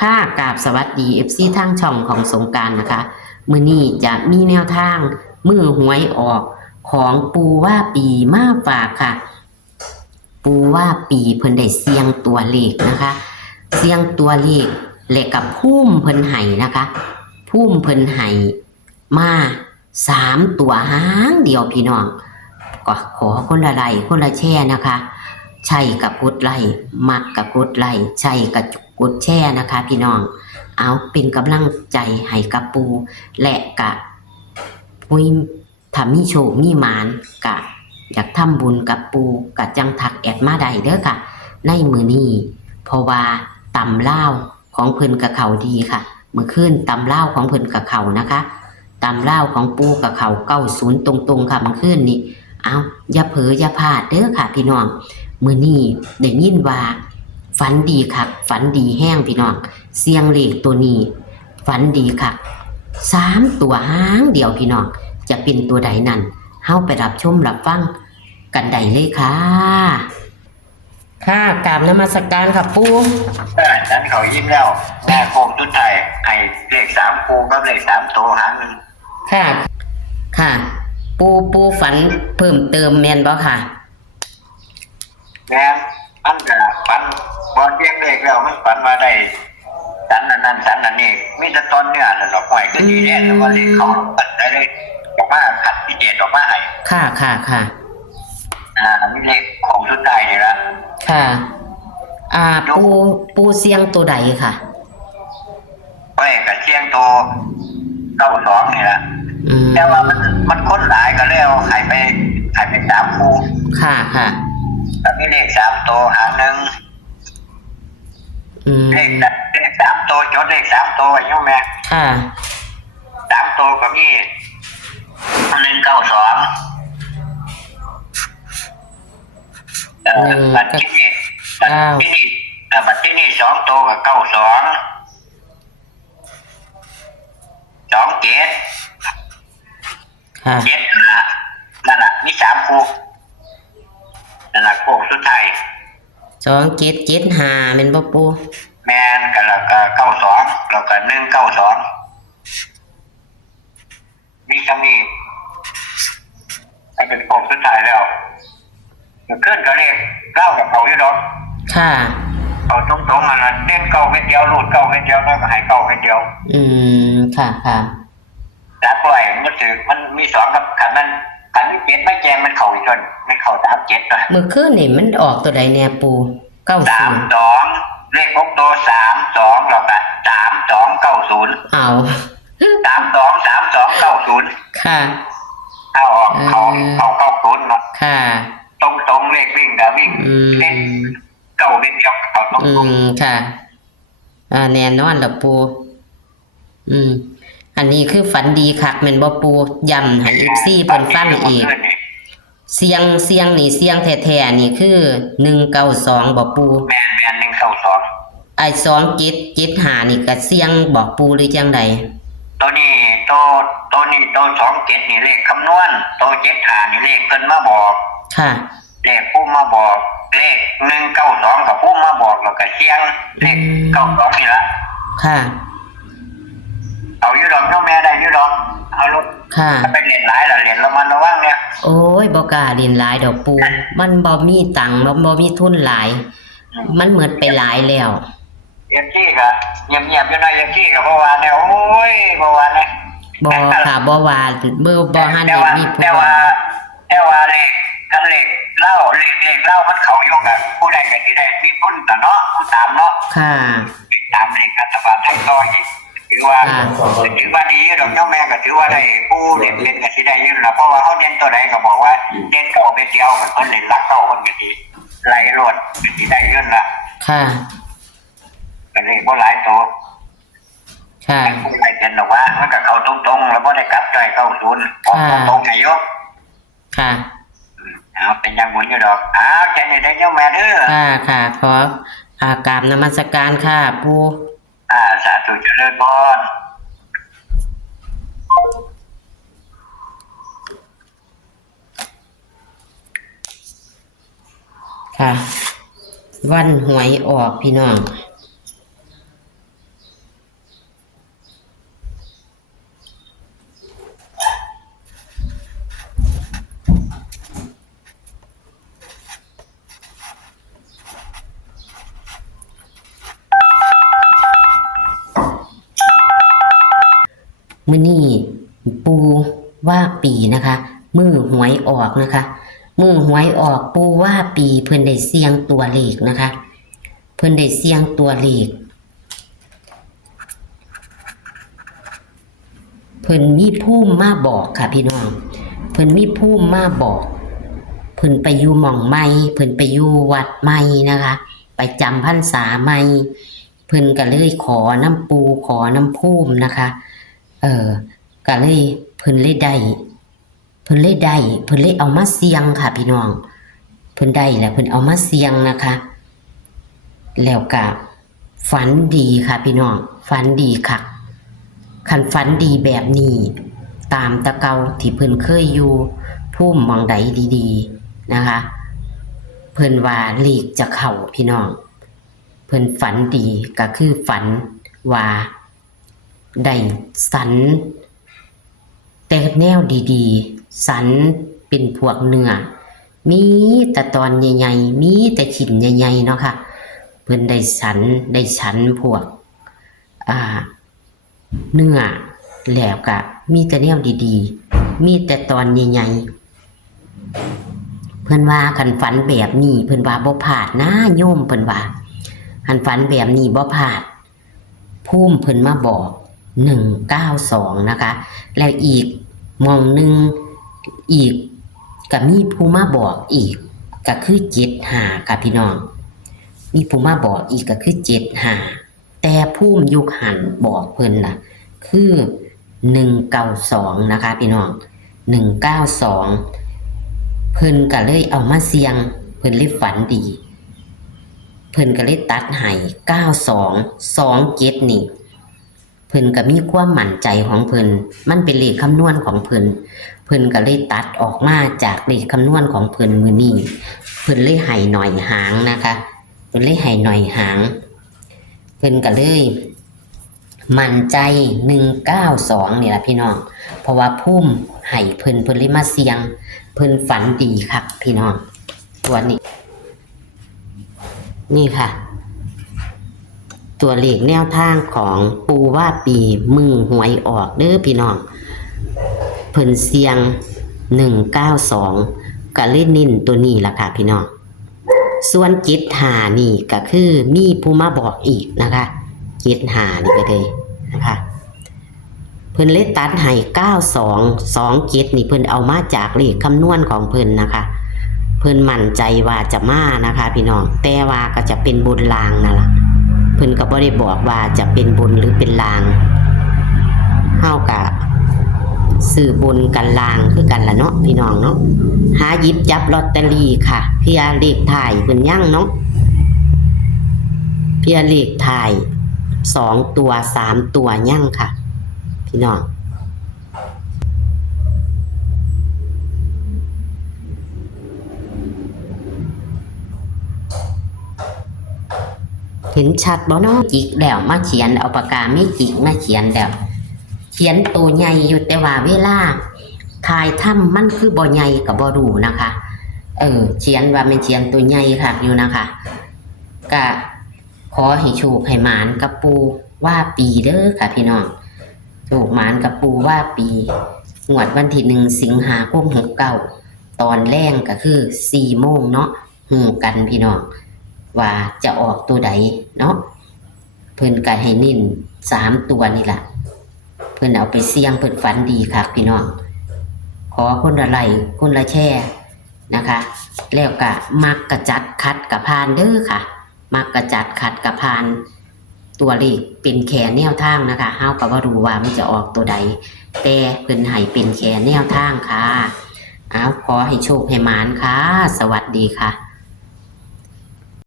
ค่ะกราบสวัสดีFCทางช่องของสงกรานต์นะคะมื้อนี้จะมีแนวทางมื้อหวยออกของปูว่าปีมาฝากค่ะปูว่าปีเพิ่นได้เสี่ยงตัวเลขนะคะเสี่ยงตัวเลขและกับภูมิเพิ่นให้นะคะภูมิเพิ่นให้มา3 ตัวหางเดียวพี่น้องก็ขอคนละไลค์คนละแชร์นะคะใช่กับกดไลค์มักกับกดไลค์ใช่กับกดแชร์นะคะพี่น้องเอาเป็นกำลังใจให้กับปูและกะปุ้ยถ้ามีโชคมีหมานกะอยากทำบุญกับปูกะจังทักแอดมาได้เด้อค่ะในมื้อนี้เพราะว่าตำลาวของเพิ่นกับเขาดีค่ะมื้อคืนตำลาวของเพิ่นกับเขานะคะตำลาวของปูกับเขา90ตรงๆค่ะมื้อคืนนี้เอาอย่าเผลออย่าพลาดเด้อค่ะพี่น้องมื้อนี้ได้ยินว่าฝันดีคักฝันดีแห้งพี่น้องเสียงเลขตัวนี้ฝันดีคัก3 ตัวหางเดียวพี่น้องจะเป็นตัวใดนั้นเฮาไปรับชมรับฟังกันได้เลยค่ะค่ะกราบนมัสการค่ะปู่ฉันเขายิ้มแล้วแม่โคงตุ้นไทยให้เลข3คูกับเลข3ตัวหางหนึ่งค่ะค่ะปู่ฝันเพิ่มเติมแม่นบ่ค่ะแม่มันก็ฝันบอลเรียกเลขแล้วมันฝันมาได้สันนั้นสันนั้นนี่มีแต่ตอนเนื้อแล้วหรอกหอยก็ดีแน่แล้วก็เลขเขาตัดได้เลยออกมาขัดพิเศษออกมาให้ค่ะมีเลขโคงตุ้นไทยนี่ละค่ะปูเสียงตัวใดค่ะไว้กับเชียงโต92นี่ละแต่ว่ามันค้นหลายก็แล้วขายไป3คูค่ะแล้วมีเลข3ตัวหางหนึ่งเลข3ตัวจดเลข3ตัวไว้ยังแม่ค่ะ3ตัวก็มี192บัตรที่นี่บัตรที่นี่2ตัวกับ92 27ค่ะนั่นแหละมี3คู่นั่นแหละคู่สุดท้าย2775แม่นบ่ปู่แมนกับแล้วก็92แล้วก็192มีคำนี้เป็นคู่สุดท้ายแล้วขึ้นก็เรียกเก้ากับเขาอยู่ดอกค่ะเอาตรงๆอะไรเล่นเก้าเม็ดเดียวรูดเก้าเม็ดเดียวแล้วก็หายเก้าเม็ดเดียวค่ะจัดปล่อยมันมี2กับขันที่7ไม่แจงมันเข่าอีกคนไม่เข่า37นะมื้อคืนนี่มันออกตัวใดแน่ปู่32เลข6ตัว32แล้วก็3290เอา329290ค่ะเอาออกเขา90เนาะค่ะตรงเลขวิ่งก็วิ่งเล่นเก้าเม็ดเดียวเขาตรงค่ะแน่นอนล่ะปู่อันนี้คือฝันดีคักแม่นบ่ปู่ย้ำให้ FC เพิ่นฟังอีกเสียงนี่เสียงแท้ๆนี่คือ192บ่ปู่แม่น192ไอ้2775นี่ก็เสียงบอกปู่หรือจังไดตัวนี้ตัว27นี่เลขคำนวณตัว75นี่เลขเพิ่นมาบอกค่ะเลขผู้มาบอกเลข192กับผู้มาบอกแล้วก็เสียงเลข92นี่ละค่ะเอาอยู่ดอกน้องแม่ได้อยู่ดอกเอาลูกค่ะถ้าเป็นเหรียญหลายล่ะเหรียญระวังเนี่ยโอ้ยบ่กล้าเรียนหลายดอกปูมันบ่มีตังค์บ่มีทุนหลายมันเหมือนไปหลายแล้วเรียนที่ก็เงียบๆอยู่หน่อยเรียนที่ก็บ่ว่าแนวโอ้ยบ่ว่าแน่บ่ค่ะบ่ว่าบ่หันมีผู้แต่ว่าเลขเล่ามันเข้าอยู่กับผู้ใดก็สิได้มีทุนแต่เนาะผู้ตามเนาะค่ะตามเลขรัฐบาลไทยต่ออีกถือว่าดีดอกเจ้าแม่ก็ถือว่าได้ผู้เรียนก็สิได้อยู่ล่ะเพราะว่าเฮาเรียนตัวใดก็บอกว่าเรียนเก่าเม็ดเดียวมันเพิ่นเรียนรักเก่าเพิ่นก็สิไหลรวดก็สิได้อยู่ล่ะค่ะก็เลยบ่หลายโตค่ะไม่เป็นหรอกว่ามันก็เข้าตรงๆแล้วบ่ได้กลับใจเข้าศูนย์ออกตรงๆให้อยู่ค่ะเอาเป็นยังบุญอยู่ดอกแค่นี้ได้เจ้าแม่เด้อค่ะขอกราบนมัสการค่ะปู่สาธุเจริญพรค่ะวันหวยออกพี่น้อง มื้อนี้ปูว่าปีนะคะมือหวยออกนะคะมือหวยออกปูว่าปีเพิ่นได้เสี่ยงตัวเลขนะคะเพิ่นได้เสี่ยงตัวเลขเพิ่นมีภูมิมาบอกค่ะพี่น้องเพิ่นมีภูมิมาบอกเพิ่นไปอยู่หม่องใหม่เพิ่นไปอยู่วัดใหม่นะคะไปจำพรรษาใหม่เพิ่นก็เลยขอน้ำปูขอน้ำภูมินะคะก็เลยเพิ่นเลยได้เพิ่นเลยเอามาเสี่ยงค่ะพี่น้องเพิ่นได้แล้วเพิ่นเอามาเสี่ยงนะคะแล้วก็ฝันดีค่ะพี่น้องฝันดีค่ะคันฝันดีแบบนี้ตามตะเกาที่เพิ่นเคยอยู่ภูมิหม่องใดดีๆนะคะเพิ่นว่าเลขจะเข้าพี่น้องเพิ่นฝันดีก็คือฝันว่าได้สันแต่แนวดีๆสันเป็นพวกเนื้อมีแต่ตอนใหญ่ๆมีแต่ชิ้นใหญ่ๆเนาะค่ะเพิ่นได้ฉันพวกเนื้อแล้วก็มีแต่แนวดีๆมีแต่ตอนใหญ่ๆเพิ่นว่าคันฝันแบบนี้เพิ่นว่าบ่พลาดนะโยมเพิ่นว่าคันฝันแบบนี้บ่พลาดภูมิเพิ่นมาบอก192นะคะแล้วอีกมองหนึ่งอีกก็มีผู้มาบอกอีกก็คือ75ค่ะพี่น้องมีผู้มาบอกอีกก็คือ75แต่ภูมิยุคหันบอกเพิ่นน่ะคือ192นะคะพี่น้อง192เพิ่นก็เลยเอามาเสี่ยงเพิ่นเลยฝันดีเพิ่นก็เลยตัดให้9227นี่เพิ่นก็มีความมั่นใจของเพิ่นมันเป็นเลขคำนวณของเพิ่นก็เลยตัดออกมาจากเลขคำนวณของเพิ่นมื้อนี้เพิ่นเลยให้หน่อยหางนะคะเพิ่นเลยให้หน่อยหางเพิ่นก็เลยมั่นใจ192นี่ล่ะพี่น้องเพราะว่าภูมิให้เพิ่นเลยมาเสี่ยงเพิ่นฝันดีคักพี่น้องตัวนี้นี่ค่ะตัวเลขแนวทางของปูว่าปีมือหวยออกเด้อพี่น้องเพิ่นเสียง192ก็เลยนิ่นตัวนี้ล่ะค่ะพี่น้องส่วน75นี่ก็คือมีผู้มาบอกอีกนะคะ75นี่ก็เลยนะคะเพิ่นเลยตัดให้9227นี่เพิ่นเอามาจากเลขคำนวณของเพิ่นนะคะเพิ่นมั่นใจว่าจะมานะคะพี่น้องแต่ว่าก็จะเป็นบนรางนั่นล่ะเพิ่นก็บ่ได้บอกว่าจะเป็นบนหรือเป็นลางเฮาก็ซื้อบนกันลางคือกันล่ะเนาะพี่น้องเนาะหาหยิบจับลอตเตอรี่ค่ะเพื่อเลขถ่ายเพิ่นยังเนาะเพื่อเลขถ่าย2ตัว3ตัวยังค่ะพี่น้องเห็นชัดบ่เนาะจิกแล้วมาเขียนเอาปากกาไม่จิกมาเขียนแล้วเขียนตัวใหญ่อยู่แต่ว่าเวลาถ่ายถ้ำมันคือบ่ใหญ่กับบ่รู้นะคะเขียนว่ามันเขียนตัวใหญ่ค่ะอยู่นะคะก็ขอให้โชคให้หมานกับปูว่าปีเด้อค่ะพี่น้องโชคหมานกับปูว่าปีงวดวันที่1 สิงหาคม69ตอนแรงก็คือ4 โมงเนาะหูกันพี่น้องว่าจะออกตัวใดเนาะเพิ่นก็ให้นิ่น3ตัวนี่ล่ะเพิ่นเอาไปเสี่ยงเพิ่นฝันดีค่ะพี่น้องขอคนละไลค์คนละแชร์นะคะแล้วก็มักกระจัดคัดกระพานเด้อค่ะมักกระจัดขัดกระพานตัวเลขเป็นแค่แนวทางนะคะเฮาก็บ่รู้ว่ามันจะออกตัวใดแต่เพิ่นให้เป็นแค่แนวทางค่ะเอาขอให้โชคให้หมานค่ะสวัสดีค่ะ